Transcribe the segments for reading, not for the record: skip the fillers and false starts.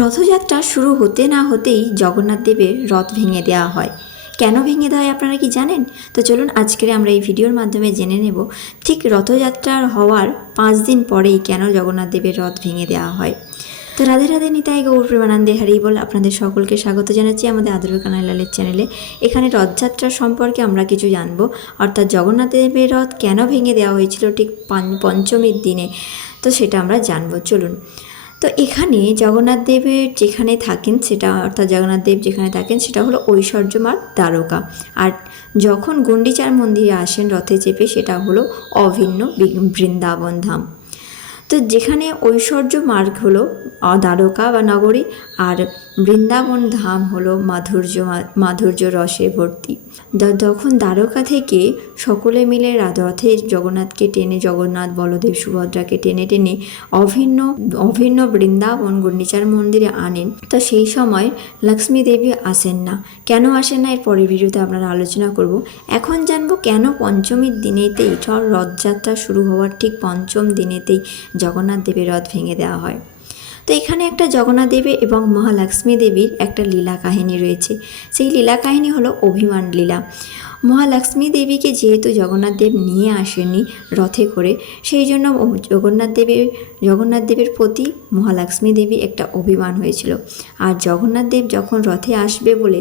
রথযাত্রা শুরু হতে না হতেই জগন্নাথ দেবের রথ ভেঙে দেওয়া হয়। কেন ভেঙে দেওয়া হয় আপনারা কি জানেন? তো চলুন আজকের আমরা এই ভিডিওর মাধ্যমে জেনে নেব ঠিক রথযাত্রার হওয়ার 5 দিন পরেই কেন জগন্নাথ দেবের রথ ভেঙে দেওয়া হয়। তো রাধে রাধে নিতাই গৌর প্রেমানন্দে হরি বল। আপনাদের সকলকে স্বাগত জানাচ্ছি আমাদের আদর কানাইলালের চ্যানেলে। এখানে রথযাত্রার সম্পর্কে আমরা কিছু জানবো, অর্থাৎ জগন্নাথ দেবের রথ কেন ভেঙে দেওয়া হয়েছিল ঠিক পঞ্চমীর দিনে, তো সেটা আমরা জানবো। চলুন। তো এখানে জগন্নাথ দেবের যেখানে থাকেন সেটা, অর্থাৎ জগন্নাথ দেব যেখানে থাকেন সেটা হলো ঐশ্বর্য মার্গ দ্বারকা। আর যখন গুন্ডিচার মন্দিরে আসেন রথে চেপে সেটা হলো অভিন্ন বৃন্দাবন ধাম। তো যেখানে ঐশ্বর্য মার্গ হলো দ্বারকা বা নগরী, আর বৃন্দাবন ধাম হলো মাধুর্য রসে ভর্তি। তখন দ্বারকা থেকে সকলে মিলে রথে জগন্নাথকে টেনে, জগন্নাথ বলদেব সুভদ্রাকে টেনে টেনে অভিন্ন বৃন্দাবন গুন্ডিচার মন্দিরে আনেন। তো সেই সময় লক্ষ্মী দেবী আসেন না। কেন আসেন না এর পরের ভিডিওতে আপনারা আলোচনা করব। এখন জানবো কেন পঞ্চমীর দিনেতেই, রথযাত্রা শুরু হওয়ার ঠিক পঞ্চম দিনেতেই জগন্নাথ দেবের রথ ভেঙে দেওয়া হয়। তো এখানে একটা জগন্নাথ দেবী এবং মহালক্ষ্মী দেবীর একটা লীলা কাহিনী রয়েছে। সেই লীলা কাহিনী হলো অভিমান লীলা। মহালক্ষ্মী দেবীকে যেহেতু জগন্নাথ দেব নিয়ে আসেননি রথে করে, সেই জন্য জগন্নাথ দেবের প্রতি মহালক্ষ্মী দেবী একটা অভিমান হয়েছিল। আর জগন্নাথ দেব যখন রথে আসবে বলে,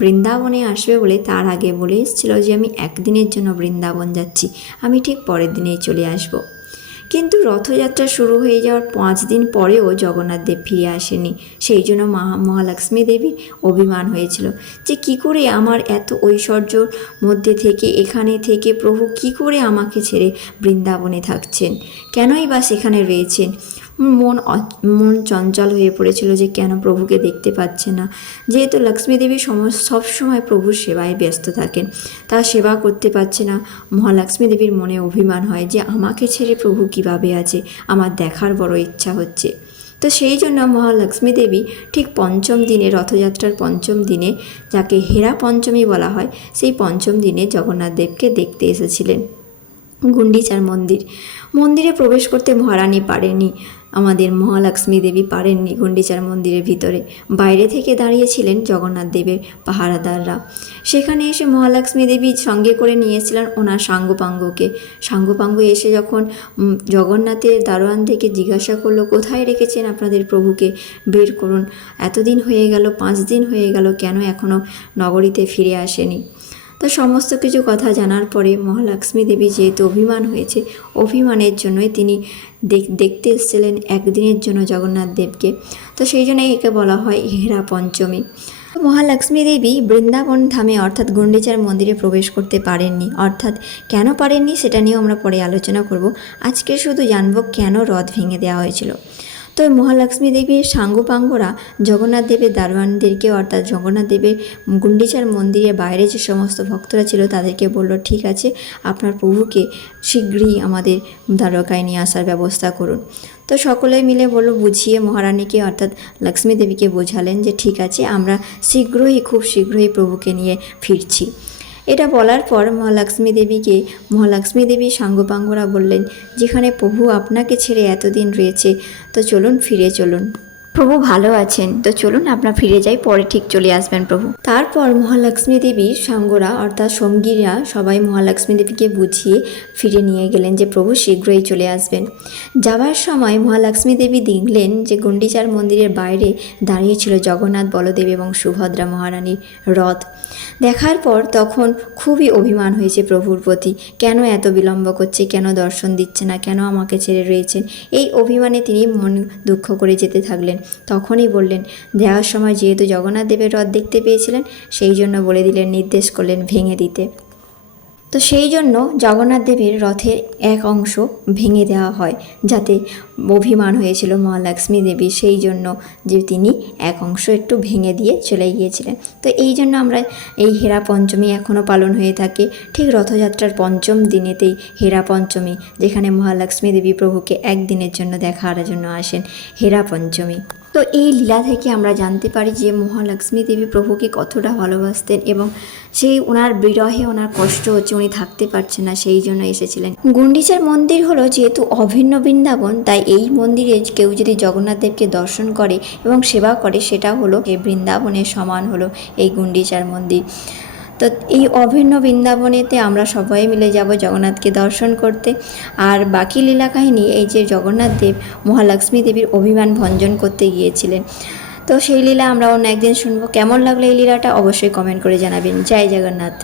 বৃন্দাবনে আসবে বলে, তার আগে বলে এসেছিল যে আমি একদিনের জন্য বৃন্দাবন যাচ্ছি, আমি ঠিক পরের দিনেই চলে আসবো। কিন্তু রথযাত্রা শুরু হয়ে যাওয়ার 5 দিন পরেও জগন্নাথ দেব ফিরে আসেনি। সেই জন্য মহালক্ষ্মী দেবীর অভিমান হয়েছিল যে কি করে আমার এত ঐশ্বর্যর মধ্যে থেকে, এখানে থেকে প্রভু কি করে আমাকে ছেড়ে বৃন্দাবনে থাকছেন, কেনই বা সেখানে রয়েছেন। মন চঞ্চল হয়ে পড়েছিল যে কেন প্রভুকে দেখতে পাচ্ছে না। যেহেতু লক্ষ্মী দেবী সবসময় প্রভুর সেবায় ব্যস্ত থাকেন, তার সেবা করতে পারছে না। মহালক্ষ্মী দেবীর মনে অভিমান হয় যে আমাকে ছেড়ে প্রভু কীভাবে আছে, আমার দেখার বড় ইচ্ছা হচ্ছে। তো সেই জন্য মহালক্ষ্মী দেবী ঠিক পঞ্চম দিনে, রথযাত্রার পঞ্চম দিনে, যাকে হেরা পঞ্চমী বলা হয়, সেই পঞ্চম দিনে জগন্নাথ দেবকে দেখতে এসেছিলেন গুন্ডিচার মন্দিরে প্রবেশ করতে মহারানী পারেননি, আমাদের মহালক্ষ্মী দেবী পারেননি গুন্ডিচার মন্দিরের ভিতরে। বাইরে থেকে দাঁড়িয়েছিলেন জগন্নাথ দেবের পাহারাদাররা। সেখানে এসে মহালক্ষ্মী দেবী সঙ্গে করে নিয়েছিলেন ওনার সাঙ্গপাঙ্গ এসে যখন জগন্নাথের দারোয়ান থেকে জিজ্ঞাসা করলো, কোথায় রেখেছেন আপনাদের প্রভুকে, বের করুন, এতদিন হয়ে গেল, 5 দিন হয়ে গেল, কেন এখনও নগরীতে ফিরে আসেনি। তো সমস্ত কিছু কথা জানার পরে মহালক্ষ্মী দেবী যেহেতু অভিমান হয়েছে, অভিমানের জন্যই তিনি দেখতে এসেছিলেন একদিনের জন্য জগন্নাথ দেবকে। তো সেই জন্যই একে বলা হয় হেরা পঞ্চমী। মহালক্ষ্মী দেবী বৃন্দাবন ধামে অর্থাৎ গুন্ডিচার মন্দিরে প্রবেশ করতে পারেননি। অর্থাৎ কেন পারেননি সেটা নিয়েও আমরা পরে আলোচনা করব। আজকে শুধু জানবো কেন রথ ভেঙে দেওয়া হয়েছিল। তো মহালক্ষ্মী দেবীর সাঙ্গপাঙ্গরা জগন্নাথ দেবের দারোয়ানদেরকে, অর্থাৎ জগন্নাথ দেবের গুন্ডিচার মন্দিরের বাইরে যে সমস্ত ভক্তরা ছিল তাদেরকে বলল, ঠিক আছে, আপনার প্রভুকে শীঘ্রই আমাদের দ্বারকায় নিয়ে আসার ব্যবস্থা করুন। তো সকলে মিলে বুঝিয়ে মহারানীকে, অর্থাৎ লক্ষ্মী দেবীকে বোঝালেন যে ঠিক আছে, আমরা খুব শীঘ্রই প্রভুকে নিয়ে ফিরছি। এটা বলার পর মহালক্ষ্মী দেবী সাঙ্গপাঙ্গরা বললেন, যেখানে প্রভু আপনাকে ছেড়ে এতদিন রয়েছে, তো চলুন ফিরে চলুন, প্রভু ভালো আছেন, তো চলুন আমরা ফিরে যাই, পরে ঠিক চলে আসবেন প্রভু। তারপর মহালক্ষ্মী দেবীর সাঙ্গরা, অর্থাৎ সঙ্গীরা সবাই মহালক্ষ্মী দেবীকে বুঝিয়ে ফিরে নিয়ে গেলেন যে প্রভু শীঘ্রই চলে আসবেন। যাবার সময় মহালক্ষ্মী দেবী দেখলেন যে গুন্ডিচার মন্দিরের বাইরে দাঁড়িয়েছিল জগন্নাথ বলদেব এবং সুভদ্রা মহারানীর রথ। দেখার পর তখন খুবই অভিমান হয়েছে প্রভুর প্রতি, কেন এত বিলম্ব করছে, কেন দর্শন দিচ্ছে না, কেন আমাকে ছেড়ে রয়েছেন। এই অভিমানে তিনি মন দুঃখ করে যেতে থাকলেন। তখনই বললেন, দেওয়ার সময় যেহেতু জগন্নাথ দেবের রথ দেখতে পেয়েছিলেন, সেই জন্য বলে দিলেন, নির্দেশ করলেন ভেঙে দিতে। তো সেই জন্য জগন্নাথ দেবের রথের এক অংশ ভেঙে দেওয়া হয়, যাতে অভিমান হয়েছিল মহালক্ষ্মী দেবী, সেই জন্য যে তিনি এক অংশ একটু ভেঙে দিয়ে চলে গিয়েছিলেন। তো এই জন্য আমরা এই হেরা পঞ্চমী এখনও পালন হয়ে থাকে। ঠিক রথযাত্রার পঞ্চম দিনেতেই হেরা পঞ্চমী, যেখানে মহালক্ষ্মী দেবী প্রভুকে একদিনের জন্য দেখার জন্য আসেন, হেরা পঞ্চমী। তো এই লীলা থেকে আমরা জানতে পারি যে মহালক্ষ্মী দেবী প্রভুকে কতটা ভালোবাসতেন এবং সেই ওনার বিরহে ওনার কষ্ট হচ্ছে, উনি থাকতে পারছেন না, সেই জন্য এসেছিলেন। গুন্ডিচার মন্দির হলো যেহেতু অভিন্ন বৃন্দাবন, তাই এই মন্দিরে কেউ যদি জগন্নাথ দেবকে দর্শন করে এবং সেবা করে, সেটা হলো এই বৃন্দাবনের সমান হলো এই গুন্ডিচার মন্দির। তো এই অভিন্ন বৃন্দাবনেতে আমরা সবাই মিলে যাব জগন্নাথকে দর্শন করতে। আর বাকি লীলা কাহিনী এই যে জগন্নাথ দেব মহালক্ষ্মী দেবীর অভিমান ভঞ্জন করতে গিয়েছিলেন, তো সেই লীলা আমরা অন্য একদিন শুনবো। কেমন লাগলো এই লীলাটা অবশ্যই কমেন্ট করে জানাবেন। জয় জগন্নাথ।